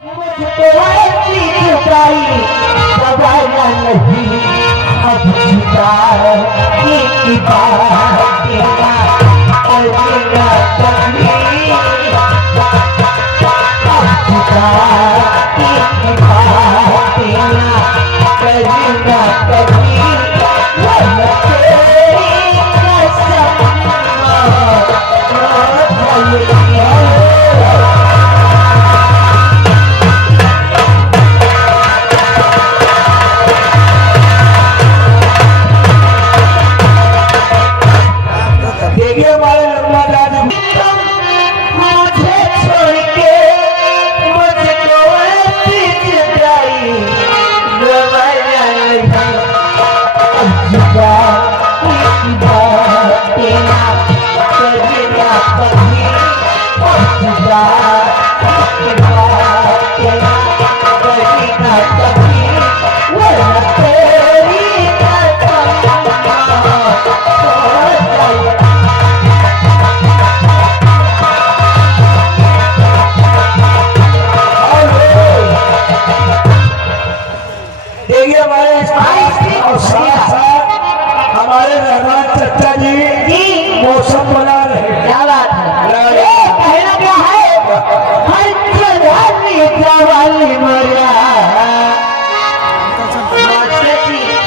मुझको ऐसी जुदाई दबाना नहीं अब जुदा की बात तेरा अलविदा कभी अब जुदा की बात तेरा अलविदा कभी वरना तेरी कसम हमारे रहमान चचा जी मौसम बना रहे। क्या बात है? कहना क्या है? हर जवानी मरिया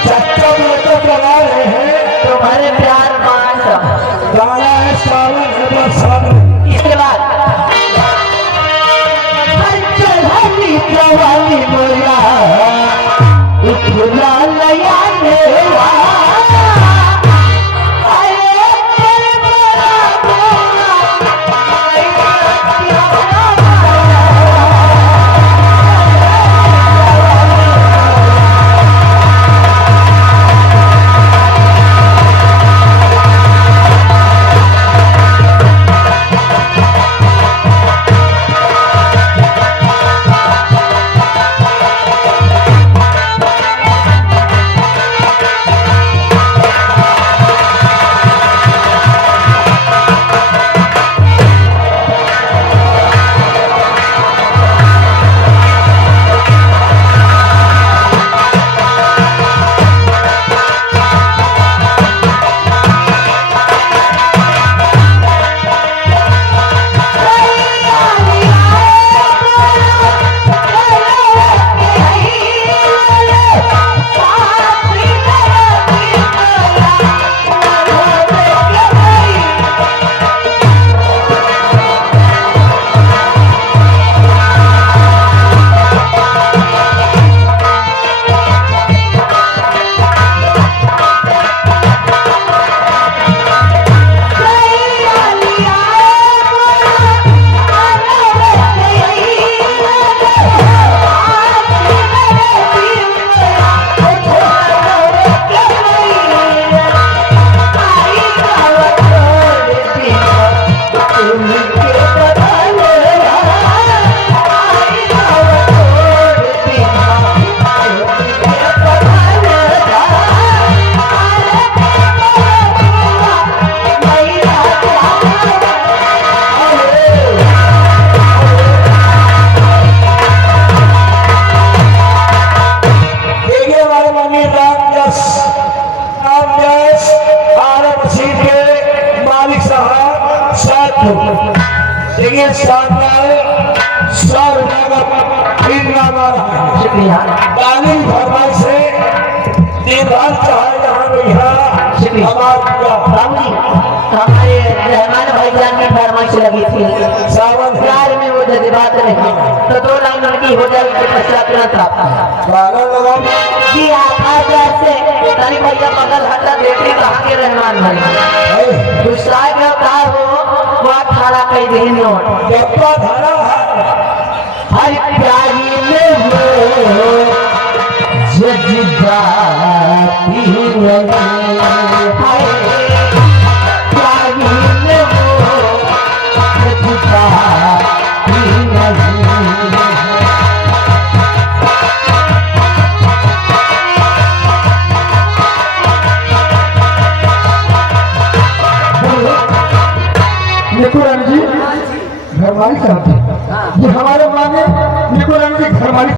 चचा भी तो बना रहे हैं। तुम्हारे प्यार मानस गाना है सावन है बरसात। इसके बाद हर जवानी मरिया उठला लया नेवा देखिए शानदार शुक्रिया तालीम फरमाई से दीवार चाहे जहाँ भैया बाबू जी हमारे रहमान भाईजान की फरमाइश लगी थी सावन प्यार में वो जज्बात नहीं तो 2 लाइन उनकी हो जाएगी तो पश्चात तुरंत प्राप्त जी आप से तनी भैया बगल हटा देखिए कहाँ के रहमान भाई दूसरा गिरफ्तार हो वह खड़ा कई दिन नोट हर प्यारी में हो जज्बाती नहीं हाय प्यारी में हो जज्बाती नहीं निकुरानी जी घरवाली साहब ये हमारे मांगे निकुरानी के घर मालिक